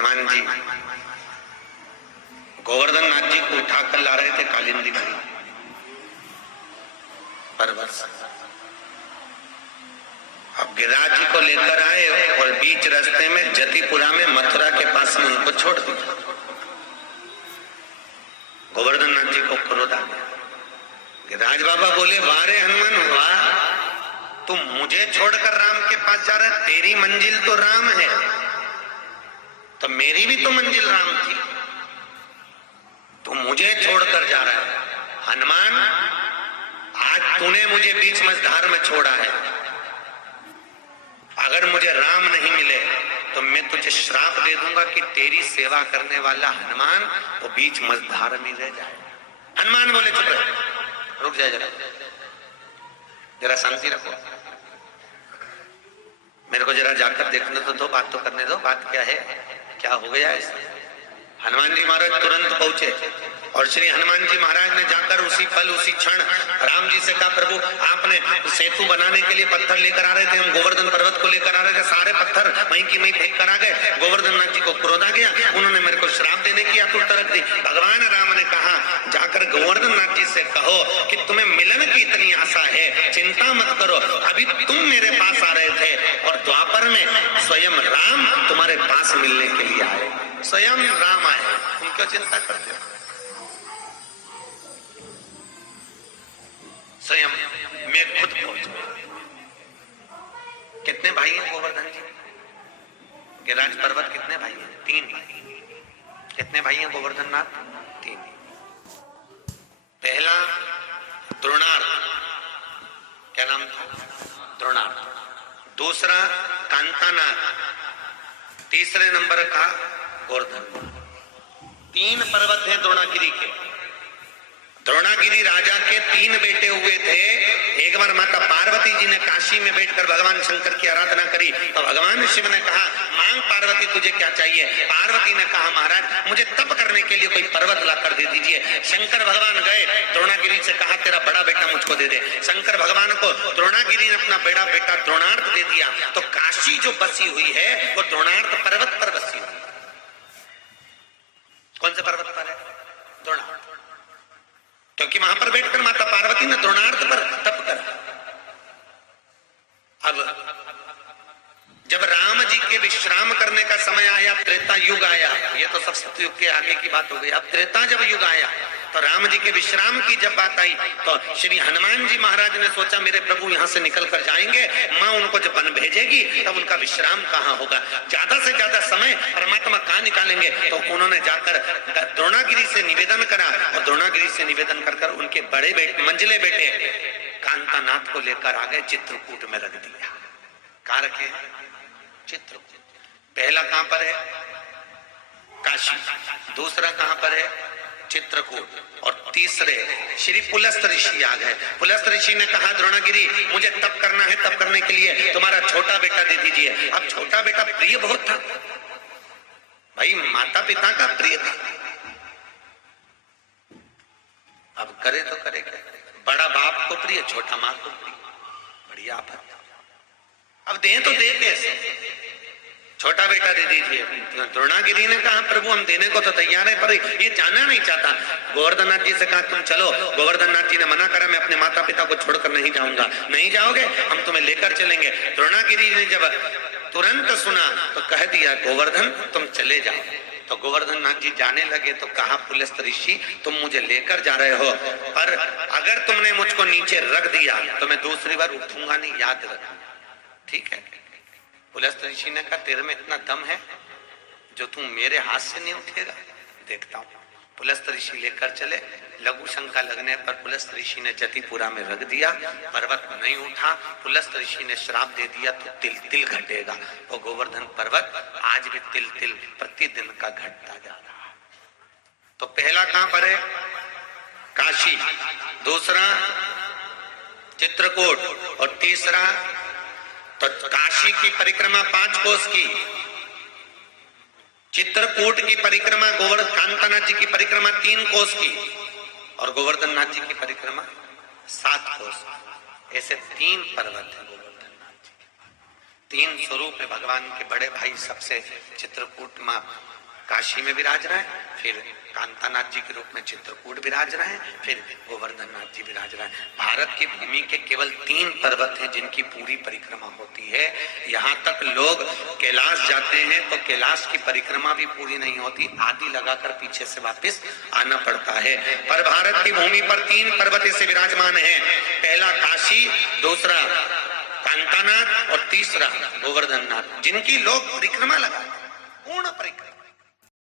हनुमान जी गोवर्धन नाथ जी को उठाकर ला रहे थे कालिंदी भाई पर्वत से। अब गिरिराज जी को लेकर आए और बीच रास्ते में जतिपुरा में मथुरा के पास में उनको छोड़ दिया। गोवर्धन नाथ जी को क्रोध आ गया। गिरिराज बाबा बोले, वाह रे हनुमान वाह, तुम मुझे छोड़कर राम के पास जा रहा है, तेरी मंजिल तो राम है, तो मेरी भी तो मंजिल राम थी, तू मुझे छोड़कर जा रहा है। हनुमान, आज तूने मुझे बीच मझधार में छोड़ा है, अगर मुझे राम नहीं मिले तो मैं तुझे श्राप दे दूंगा कि तेरी सेवा करने वाला हनुमान वो बीच मझधार में रह जाए। हनुमान बोले, चुप रहे, रुक जाए, जरा शांति रखो, मेरे को जरा जाकर देखने तो दो, बात तो करने दो, बात क्या है, क्या हो गया है। हनुमान जी महाराज तुरंत पहुंचे और श्री हनुमान जी महाराज ने जाकर उसी पल उसी क्षण राम जी से कहा, प्रभु आपने सेतु बनाने के लिए पत्थर लेकर आ रहे थे, हम गोवर्धन पर्वत को लेकर आ रहे थे, सारे पत्थर वहीं की वहीं फेंक कर आ गए। गोवर्धन नाथ जी को क्रोध आ गया, उन्होंने मेरे को श्राप देने की आतुरता रख दी। भगवान राम ने कहा, जाकर गोवर्धन नाथ जी से कहो कि तुम्हें मिलन की इतनी आशा है, चिंता मत करो, अभी तुम मेरे पास आ रहे थे और द्वापर में स्वयं राम तुम्हारे पास मिलने के लिए आए, स्वयं राम आए, तुम क्यों चिंता करते हो, स्वयं मैं खुद पहुंचूंगा। कितने भाई हैं गोवर्धन जी? गिरिराज पर्वत कितने भाई हैं? 3 भाई। कितने भाई हैं गोवर्धन नाथ? 3। पहला द्रोणार्क, क्या नाम था? द्रोणार्क। दूसरा कांतानाथ, तीसरे नंबर का गोवर्धन। 3 पर्वत हैं द्रोणागिरी के। द्रोणागिरी राजा के 3 बेटे हुए थे। एक बार माता पार्वती जी ने काशी में बैठकर भगवान शंकर की आराधना करी तो भगवान शिव ने कहा, मांग पार्वती तुझे क्या चाहिए? पार्वती ने कहा, महाराज मुझे तप करने के लिए कोई पर्वत ला कर दे दीजिए। शंकर भगवान गए, द्रोणागिरी से कहा, तेरा बड़ा बेटा मुझको दे दे। शंकर भगवान को द्रोणागिरी ने अपना बड़ा बेटा द्रोणार्क दे दिया। तो काशी जो बसी हुई है वो द्रोणार्क पर्वत पर बसी हुई। कौन से पर्वत पर है? द्रोणार्क, क्योंकि वहां पर बैठकर माता पार्वती ने द्रोणार्क पर तप करा। अब जब राम जी के विश्राम करने का समय आया, त्रेता युग आया, ये तो सब सतयुग के आगे की बात हो गई। अब त्रेता जब युग आया तो राम जी के विश्राम की जब बात आई तो श्री हनुमान जी महाराज ने सोचा, मेरे प्रभु यहाँ से निकल कर जाएंगे, माँ उनको जब वन भेजेगी तब उनका विश्राम कहाँ होगा, ज्यादा से ज्यादा समय परमात्मा कहाँ निकालेंगे। तो उन्होंने जाकर द्रोणागिरी से निवेदन करा और द्रोणागिरी से निवेदन कर उनके बड़े बेटे, मंझले बेटे कांतानाथ को लेकर आ गए, चित्रकूट में रख दिया। कहाँ रखे? चित्रकूट। पहला कहां पर है? काशी। दूसरा कहां पर है? चित्रकूट। और तीसरे श्री पुलस्त ऋषि आ गए। पुलस्त ऋषि ने कहा, द्रोणागिरी मुझे तप करना है, तप करने के लिए तुम्हारा छोटा बेटा दे दीजिए। अब छोटा बेटा प्रिय बहुत था भाई, माता पिता का प्रिय था, अब करे तो करे क्या? बड़ा बाप को प्रिय, छोटा मां को प्रिय, बढ़िया आफत। अब दे तो दे कैसे? छोटा बेटा दे दीजिए। द्रोणागिरी ने कहा, प्रभु हम देने को तो तैयार है, पर ये जाना नहीं चाहता। गोवर्धन नाथ जी से कहा, तुम चलो। गोवर्धन नाथ जी ने मना करा, मैं अपने माता पिता को छोड़कर नहीं जाऊंगा। नहीं जाओगे, हम तुम्हें लेकर चलेंगे। द्रोणागिरी ने जब तुरंत सुना तो कह दिया, गोवर्धन तुम चले जाओ। तो गोवर्धन नाथ जी जाने लगे तो कहा, पुलस्त ऋषि तुम मुझे लेकर जा रहे हो, पर अगर तुमने मुझको नीचे रख दिया तो मैं दूसरी बार उठूंगा नहीं, याद रखना, ठीक है? पुलस्त ऋषि ने कहा, तेरे में इतना दम है जो तुम मेरे हाथ से नहीं उठेगा, देखता हूं। पुलस्त ऋषि लेकर चले। लघु शंका लगने पर पुलस्त ऋषि ने जतिपुरा में रख दिया, पर्वत नहीं उठा। पुलस्त ऋषि ने श्राप दे दिया तो तिल तिल घटेगा। वो गोवर्धन पर्वत आज भी तिल तिल प्रतिदिन का घटता जा रहा है। तो पहला कहां पर है? काशी। दूसरा चित्रकूट। और तीसरा तो काशी की परिक्रमा 5 कोस की, चित्रकूट की परिक्रमा, गोवर्धन कांतानाथ जी की परिक्रमा 3 कोस की और गोवर्धन नाथ जी की परिक्रमा 7 कोस। ऐसे 3 पर्वत है गोवर्धन नाथ जी। तीन स्वरूप है भगवान के। बड़े भाई सबसे चित्रकूट मां काशी में विराज रहे हैं, फिर कांतानाथ जी के रूप में चित्रकूट विराज रहे हैं, फिर गोवर्धन नाथ जी विराज रहे हैं। भारत की भूमि के केवल 3 पर्वत हैं जिनकी पूरी परिक्रमा होती है। यहाँ तक लोग कैलाश जाते हैं तो कैलाश की परिक्रमा भी पूरी नहीं होती, आदि लगाकर पीछे से वापस आना पड़ता है। पर भारत की भूमि पर 3 पर्वत ऐसे विराजमान है, पहला काशी, दूसरा कांतानाथ और तीसरा गोवर्धन नाथ, जिनकी लोग परिक्रमा लगाते, पूर्ण परिक्रमा।